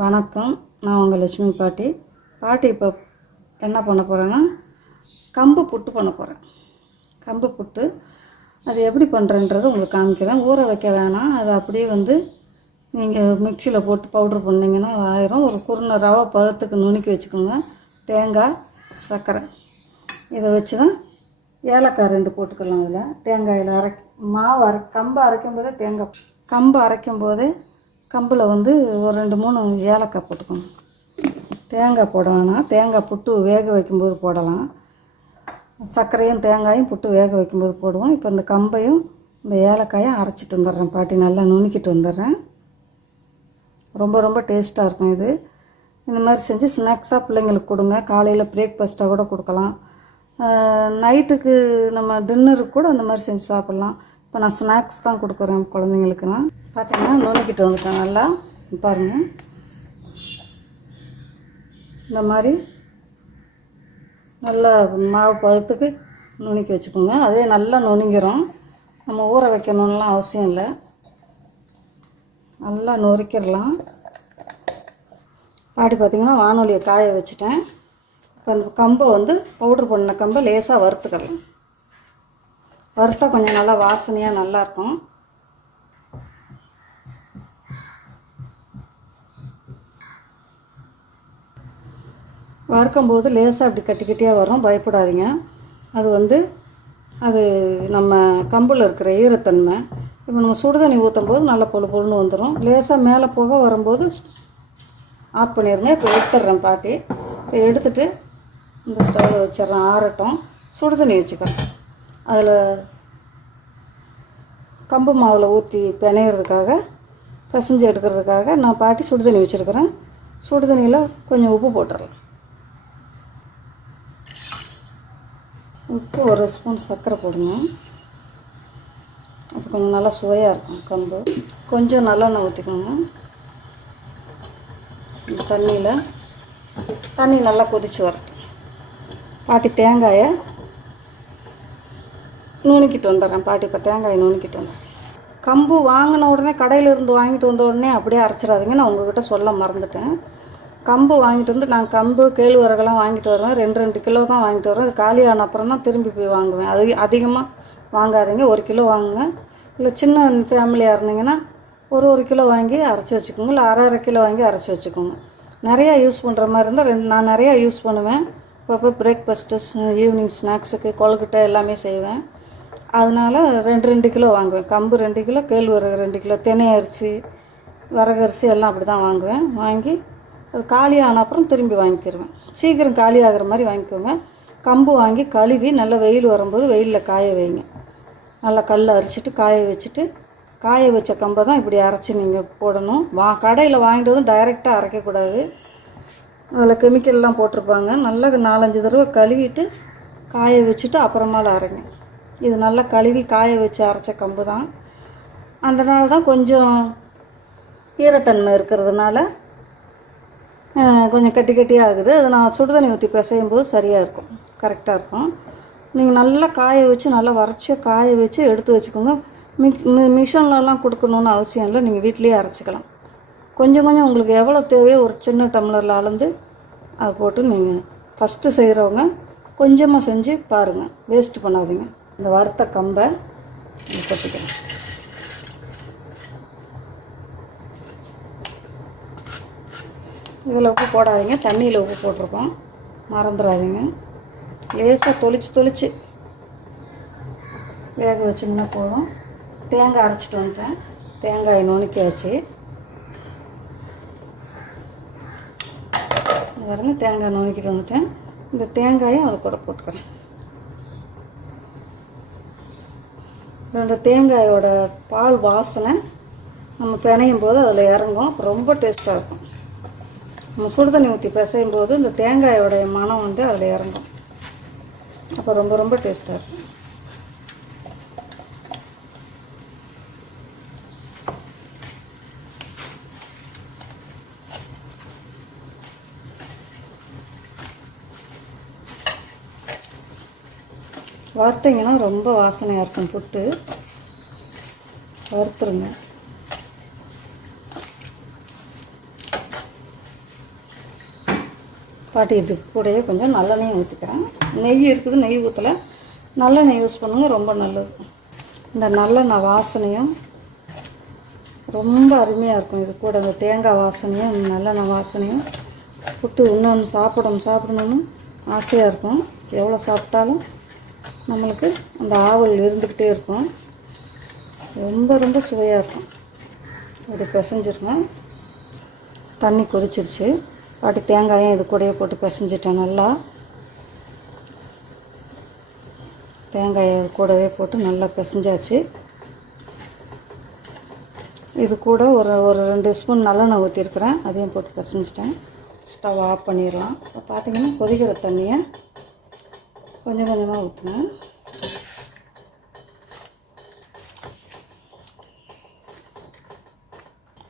வணக்கம். நான் உங்கள் லட்சுமி பாட்டி. பாட்டி இப்போ என்ன பண்ண போகிறேன்னா கம்பு புட்டு பண்ண போகிறேன் கம்பு புட்டு. அது எப்படி பண்ணுறேன்றது உங்களுக்கு காமிக்கிறேன். ஊற வைக்க வேணாம். அது அப்படியே வந்து நீங்கள் மிக்சியில் போட்டு பவுட்ரு பண்ணிங்கன்னா அது ஆயிரும். ஒரு குருணை ரவை பதத்துக்கு நுணுக்கி வச்சுக்கோங்க. தேங்காய் சர்க்கரை. இதை வச்சு தான் ஏலக்காய் ரெண்டு போட்டுக்கலாம் அதில் தேங்காயில் அரை மாவு அரை கம்பு அரைக்கும் போதே தேங்காய் கம்பு அரைக்கும் போதே கம்பில் வந்து ஒரு ரெண்டு மூணு ஏலக்காய் போட்டுக்கணும் தேங்காய் போட வேணாம். தேங்காய் புட்டு வேக வைக்கும்போது போடலாம். சர்க்கரையும் தேங்காயும் புட்டு வேக வைக்கும்போது போடுவோம். இப்போ இந்த கம்பையும் இந்த ஏலக்காயும் அரைச்சிட்டு வந்துடுறேன் பாட்டி. நல்லா நுணுக்கிட்டு வந்துடுறேன். ரொம்ப ரொம்ப டேஸ்ட்டாக இருக்கும் இது. இந்த மாதிரி செஞ்சு ஸ்நாக்ஸாக பிள்ளைங்களுக்கு கொடுங்க. காலையில் பிரேக்ஃபாஸ்ட்டாக கூட கொடுக்கலாம். நைட்டுக்கு நம்ம டின்னருக்கு கூட அந்த மாதிரி செஞ்சு சாப்பிட்லாம். இப்போ நான் ஸ்நாக்ஸ் தான் கொடுக்குறேன் குழந்தைங்களுக்குலாம் பார்த்தீங்கன்னா நுணுக்கிட்டு வந்துட்டேன் நல்லா. பாருங்கள் இந்த மாதிரி நல்லா மாவு பதத்துக்கு நுணுக்கி வச்சுக்கோங்க. அதே நல்லா நுணுங்கிறோம் நம்ம ஊற வைக்கணும்லாம் அவசியம் இல்லை. நல்லா நொறுக்கிடலாம். பாடி பார்த்திங்கன்னா வானொலியை காய வச்சுட்டேன். இப்போ அந்த கம்பை வந்து பவுட்ரு பண்ண கம்பை லேசாக வறுத்துக்கலாம். வறுத்தா கொஞ்சம் நல்லா வாசனையாக நல்லாயிருக்கும் வறுக்கும்போது லேசாக அப்படி கட்டிக்கிட்டே வரும். பயப்படாதீங்க. அது வந்து அது நம்ம கம்பில் இருக்கிற ஈரத்தன்மை. இப்போ நம்ம சுடுதண்ணி ஊற்றும் போது நல்லா பொழு பொழுன்னு வந்துடும் லேசாக மேலே போக வரும்போது ஆஃப் பண்ணிடுங்க இப்போ எடுத்துடுறேன் பாட்டி. இப்போ எடுத்துட்டு இந்த ஸ்டவ்வில் வச்சிடுறேன். ஆறட்டும். சுடுதண்ணி வச்சுக்கிறேன் அதில் கம்பு மாவில் ஊற்றி பிணையிறதுக்காக பசஞ்சு எடுக்கிறதுக்காக நான் பாட்டி சுடுதண்ணி வச்சுருக்கிறேன். சுடுதண்ணியில் கொஞ்சம் உப்பு போட்டுடலாம். உப்பு ஒரு ஸ்பூன் சர்க்கரை போடுங்க. அப்போ கொஞ்சம் நல்லா சுவையாக இருக்கும் கம்பு. கொஞ்சம் நல்லெண்ணெய் ஊற்றிக்கோங்க தண்ணியில் தண்ணி நல்லா கொதிச்சு வரட்டும். பாட்டி தேங்காயை நுணுக்கிட்டு வந்துடுறேன். பாட்டி இப்போ தேங்காயை நுணுக்கிட்டு வந்துடுறேன். கம்பு வாங்கின உடனே கடையில் இருந்து வாங்கிட்டு வந்த உடனே அப்படியே அரைச்சிடாதீங்க. நான் உங்ககிட்ட சொல்ல மறந்துட்டேன். கம்பு வாங்கிட்டு வந்து நான் கம்பு கேழ்வரகெல்லாம் வாங்கிட்டு வருவேன். ரெண்டு ரெண்டு கிலோ தான் வாங்கிட்டு வருவேன். அது காலியான அப்புறம் தான் திரும்பி போய் வாங்குவேன். அது அதிகமாக வாங்காதீங்க. ஒரு கிலோ வாங்குங்க. இல்லை சின்ன ஃபேமிலியாக இருந்தீங்கன்னா ஒரு ஒரு கிலோ வாங்கி அரைச்சி வச்சுக்கோங்க. இல்லை அரை அரை கிலோ வாங்கி அரைச்சி வச்சுக்கோங்க. நிறையா யூஸ் பண்ணுற மாதிரி இருந்தால் ரெண்டு நான் நிறையா யூஸ் பண்ணுவேன். அப்பப்போ பிரேக்ஃபாஸ்ட்டு ஈவினிங் ஸ்நாக்ஸுக்கு கொழுக்கட்டை எல்லாமே செய்வேன். அதனால் ரெண்டு ரெண்டு கிலோ வாங்குவேன். கம்பு ரெண்டு கிலோ கேழ்வரகு ரெண்டு கிலோ தினை அரிசி வரகரிசி எல்லாம் அப்படி தான் வாங்குவேன். வாங்கி அது காலி ஆன அப்புறம் திரும்பி வாங்கிக்கிடுவேன் சீக்கிரம் காலி ஆகிற மாதிரி வாங்கிக்கோங்க. கம்பு வாங்கி கழுவி நல்லா வெயில் வரும்போது வெயிலில் காய வைங்க. நல்லா கல் அரிச்சிட்டு காய வச்சுட்டு காய வச்ச கம்பை தான் இப்படி அரைச்சி நீங்கள் போடணும். வா கடையில் வாங்கிட்டு வந்து டைரெக்டாக அரைக்கக்கூடாது. அதில் கெமிக்கல்லாம் போட்டிருப்பாங்க. நல்லா நாலஞ்சு தடவை கழுவிட்டு காய வச்சுட்டு அப்புறமால அரைங்க. இது நல்லா கழுவி காய வச்சு அரைச்ச கம்பு தான். அதனால தான் கொஞ்சம் ஈரத்தன்மை இருக்கிறதுனால கொஞ்சம் கட்டி கட்டியாக இருக்குது. அது நான் சுடுதண்ணி ஊற்றி பிசையும் போது சரியாக இருக்கும் கரெக்டாக இருக்கும். நீங்கள் நல்லா காய வச்சு நல்லா வரைச்சி காய வச்சு எடுத்து வச்சுக்கோங்க. மிக் மி- மிஷின்லலாம் கொடுக்கணுன்னு அவசியம் இல்லை. நீங்கள் வீட்லேயே அரைச்சிக்கலாம். கொஞ்சம் கொஞ்சம் உங்களுக்கு எவ்வளோ தேவையோ ஒரு சின்ன டம்ளரில் அளந்து அதை போட்டு நீங்கள் ஃபஸ்ட்டு செய்கிறவங்க கொஞ்சமாக செஞ்சு பாருங்கள் வேஸ்ட்டு பண்ணாதீங்க. இந்த வறுத்த கம்பை இது கொட்டிக்கலாம். இதில் உப்பு போடாதீங்க. தண்ணியில் உப்பு போட்டிருக்கோம். மறந்துடாதீங்க. லேசாக தொளிச்சு தொளிச்சு வேக வச்சிங்கன்னா போதும். தேங்காய் அரைச்சிட்டு வந்துட்டேன். தேங்காயை நுணுக்கியாச்சு. இது பாருங்க தேங்காய் நுணுக்கிட்டு வந்துட்டேன். இந்த தேங்காயும் அது கூட போட்டுக்கிறேன். ரெண்டு தேங்காயோட பால் வாசனை நம்ம பிணையும் போது அதில் இறங்கும். ரொம்ப டேஸ்ட்டாக இருக்கும். நம்ம சுடுதண்ணி ஊற்றி பிசையும் போது இந்த தேங்காயோடைய மனம் வந்து அதில் இறங்கும். அப்போ ரொம்ப ரொம்ப டேஸ்ட்டாக இருக்கும். வறுத்தீங்கன்னா ரொம்ப வாசனையாக இருக்கும் புட்டு. வறுத்துருங்க. பாட்டி இது கூடயே கொஞ்சம் நல்லெண்ணெய் ஊற்றிக்கிறேன். நெய் இருக்குது நெய் ஊற்றலை. நல்லெண்ணெய் யூஸ் பண்ணுங்கள் ரொம்ப நல்லது. இந்த நல்லெண்ணெய் வாசனையும் ரொம்ப அருமையாக இருக்கும். இது கூட இந்த தேங்காய் வாசனையும் நல்லெண்ணெய் வாசனையும் புட்டு இன்னொன்று சாப்பிடணும் சாப்பிடணும்னு ஆசையாக இருக்கும். எவ்வளோ சாப்பிட்டாலும் நம்மளுக்கு அந்த ஆவல் இருந்துக்கிட்டே இருக்கும். ரொம்ப ரொம்ப சுவையாக இருக்கும். அப்படி பிசைஞ்சிருக்கேன் தண்ணி கொதிச்சிருச்சு. பாட்டி தேங்காயும் இது கூடயே போட்டு பிசைஞ்சிட்டேன் நல்லா. தேங்காயை கூடவே போட்டு நல்லா பிசைஞ்சாச்சு. இது கூட ஒரு ஒரு ரெண்டு ஸ்பூன் நல்லெண்ணெய் ஊற்றிருக்கிறேன் அதையும் போட்டு பிசைஞ்சிட்டேன். ஸ்டவ் ஆஃப் பண்ணிடலாம். இப்போ பார்த்தீங்கன்னா கொதிக்கிற தண்ணியை கொஞ்சம் கொஞ்சமாக ஊற்றுனேன்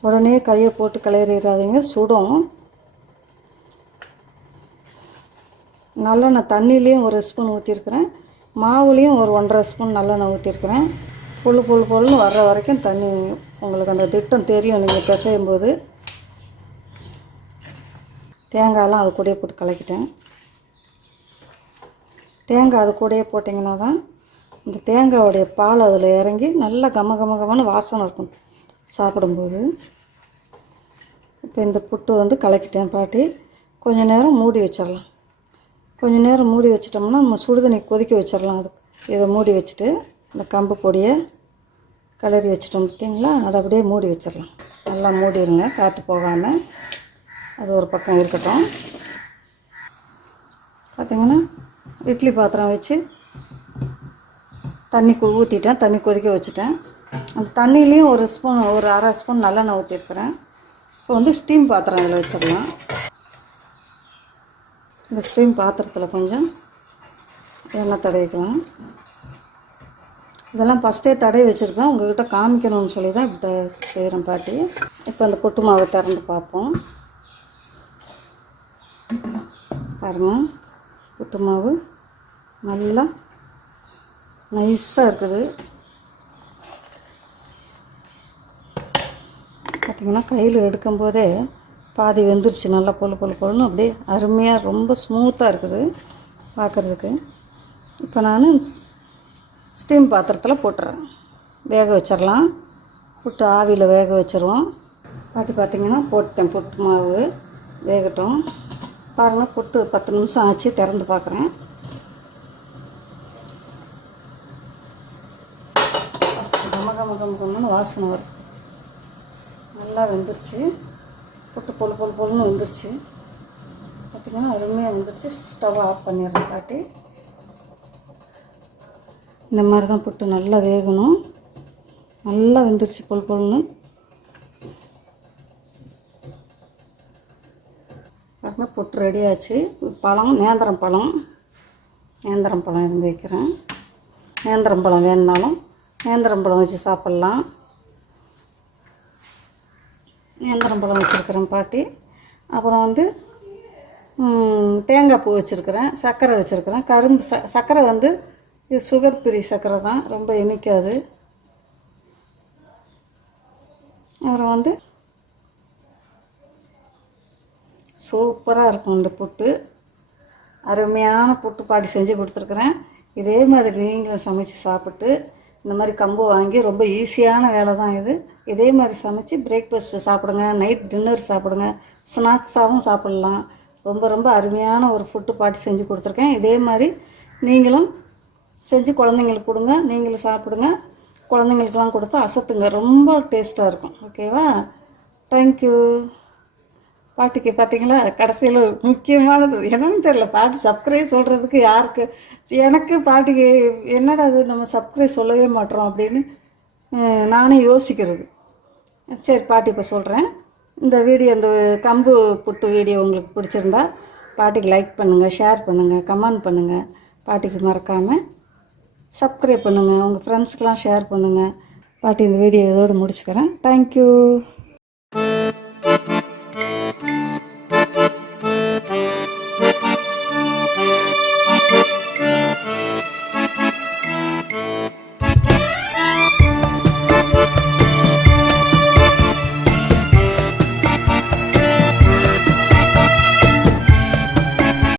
உடனே கையை போட்டு கிளறிடாதீங்க. சுடும். நல்லெண்ணெய் தண்ணிலையும் ஒரு ஸ்பூன் ஊற்றிருக்கிறேன் மாவுலேயும் ஒரு ஒன்றரை ஸ்பூன் நல்லெண்ணெய் ஊற்றிருக்கிறேன் புழு புழு புழுன்னு வர்ற வரைக்கும் தண்ணி உங்களுக்கு அந்த திட்டம் தெரியும். நீங்கள் பிசையும் போது தேங்காயெல்லாம் அது கூடயே போட்டு கலக்கிட்டேன். தேங்காய் அது கூடயே போட்டிங்கன்னா தான் இந்த தேங்காயோடைய பால் அதில் இறங்கி நல்லா கம கம கமன்னு வாசனை இருக்கும் சாப்பிடும்போது. இப்போ இந்த புட்டு வந்து கலக்கிட்டேன் பாட்டி. கொஞ்ச நேரம் மூடி வச்சிடலாம். கொஞ்சம் நேரம் மூடி வச்சிட்டோம்னா நம்ம சுடுதண்ணி கொதிக்க வச்சிடலாம். அது இதை மூடி வச்சுட்டு இந்த கம்பு பொடியை கிளறி வச்சிட்டோம் பார்த்தீங்களா? அதை அப்படியே மூடி வச்சிடலாம். நல்லா மூடிடுங்க காற்று போகாமல் அது ஒரு பக்கம் இருக்கட்டும். பார்த்தீங்கன்னா இட்லி பாத்திரம் வச்சு தண்ணி ஊற்றிட்டேன் தண்ணி கொதிக்க வச்சுட்டேன். அந்த தண்ணியிலையும் ஒரு ஸ்பூன் ஒரு அரை ஸ்பூன் நல்லெண்ணெய் ஊற்றிருக்கிறேன் இப்போ வந்து ஸ்டீம் பாத்திரம் இதில் வச்சிடலாம். இந்த ஸ்டீம் பாத்திரத்தில் கொஞ்சம் எண்ணெய் தடவிக்கலாம். இதெல்லாம் ஃபஸ்ட்டே தடவி வச்சுருப்பேன். உங்கள்கிட்ட காமிக்கணும்னு சொல்லி தான் இப்படி செய்கிறேன் பாட்டி. இப்போ அந்த பொட்டு மாவை திறந்து பார்ப்போம். பாருங்கள் புட்டு மாவு நல்லா நைஸாக இருக்குது. பார்த்திங்கன்னா கையில் எடுக்கும்போதே பாதி வெந்துருச்சு நல்லா பொழு பொழு பொழுன்னு அப்படியே அருமையாக ரொம்ப ஸ்மூத்தாக இருக்குது பார்க்குறதுக்கு இப்போ நான் ஸ்டீம் பாத்திரத்தில் போட்டுறேன். வேக வச்சிடலாம் புட்டு ஆவியில் வேக வச்சிருவோம். பாட்டி பார்த்திங்கன்னா போட்டேன் புட்டு மாவு வேகட்டும். பாருங்கள் புட்டு பத்து நிமிஷம் ஆச்சு திறந்து பார்க்குறேன் கம கம கம வாசனை வருது நல்லா வெந்துருச்சு புட்டு பொழு பொழு பொழுன்னு வந்துருச்சு. பார்த்திங்கன்னா அருமையாக வந்துருச்சு. ஸ்டவ் ஆஃப் பண்ணிடுறேன் பாட்டி இந்த மாதிரி தான் புட்டு நல்லா வேகணும். நல்லா வெந்துருச்சு பொழு பொழுன்னு பாருங்கள் புட்டு ரெடி ஆச்சு. பழம் நேந்திரம் பழம். நேந்திரம் பழம் இருந்து வைக்கிறேன். நேந்திரம் பழம் வேணுனாலும் நேந்திரம் பழம் வச்சு சாப்பிட்லாம். நேந்திரம் பழம் வச்சுருக்குறேன் பாட்டி. அப்புறம் வந்து தேங்காய் பூ வச்சுருக்குறேன் சர்க்கரை வச்சுருக்குறேன். கரும்பு ச சர்க்கரை வந்து இது சுகர் ஃப்ரீ சர்க்கரை தான் ரொம்ப இனிக்காது. அப்புறம் வந்து சூப்பராக இருக்கும் இந்த புட்டு. அருமையான புட்டு பாட்டி செஞ்சு கொடுத்துருக்குறேன். இதே மாதிரி நீங்களும் சமைச்சு சாப்பிட்டு இந்த மாதிரி கம்பு வாங்கி ரொம்ப ஈஸியான வேலை தான் இது. இதே மாதிரி சமைச்சு பிரேக்ஃபாஸ்ட்டு சாப்பிடுங்க நைட் டின்னர் சாப்பிடுங்க ஸ்நாக்ஸாகவும் சாப்பிட்லாம். ரொம்ப ரொம்ப அருமையான ஒரு ஃபுட்டு பாட்டி செஞ்சு கொடுத்துருக்கேன். இதே மாதிரி நீங்களும் செஞ்சு குழந்தைங்களுக்கு கொடுங்க நீங்களும் சாப்பிடுங்க. குழந்தைங்களுக்கெல்லாம் கொடுத்தா அசத்துங்க. ரொம்ப டேஸ்ட்டாக இருக்கும். ஓகேவா தேங்க்யூ பாட்டுக்கு பார்த்தீங்களா கடைசியில் முக்கியமானது. என்னன்னு தெரியல. பாட்டு சப்ஸ்கிரைப் சொல்கிறதுக்கு யாருக்கு? எனக்கு பாட்டுக்கு என்னடா அது நம்ம சப்ஸ்கிரைப் சொல்லவே மாட்டோம் அப்படின்னு நானே யோசிக்கிறது. சரி பாட்டி இப்போ சொல்கிறேன் இந்த வீடியோ இந்த கம்பு புட்டு வீடியோ உங்களுக்கு பிடிச்சிருந்தா பாட்டிக்கு லைக் பண்ணுங்கள் ஷேர் பண்ணுங்கள் கமெண்ட் பண்ணுங்கள் பாட்டிக்கு மறக்காமல் சப்ஸ்கிரைப் பண்ணுங்கள் உங்கள் ஃப்ரெண்ட்ஸ்க்கெலாம் ஷேர் பண்ணுங்கள் பாட்டி இந்த வீடியோ இதோடு முடிச்சுக்கிறேன். தேங்க்யூ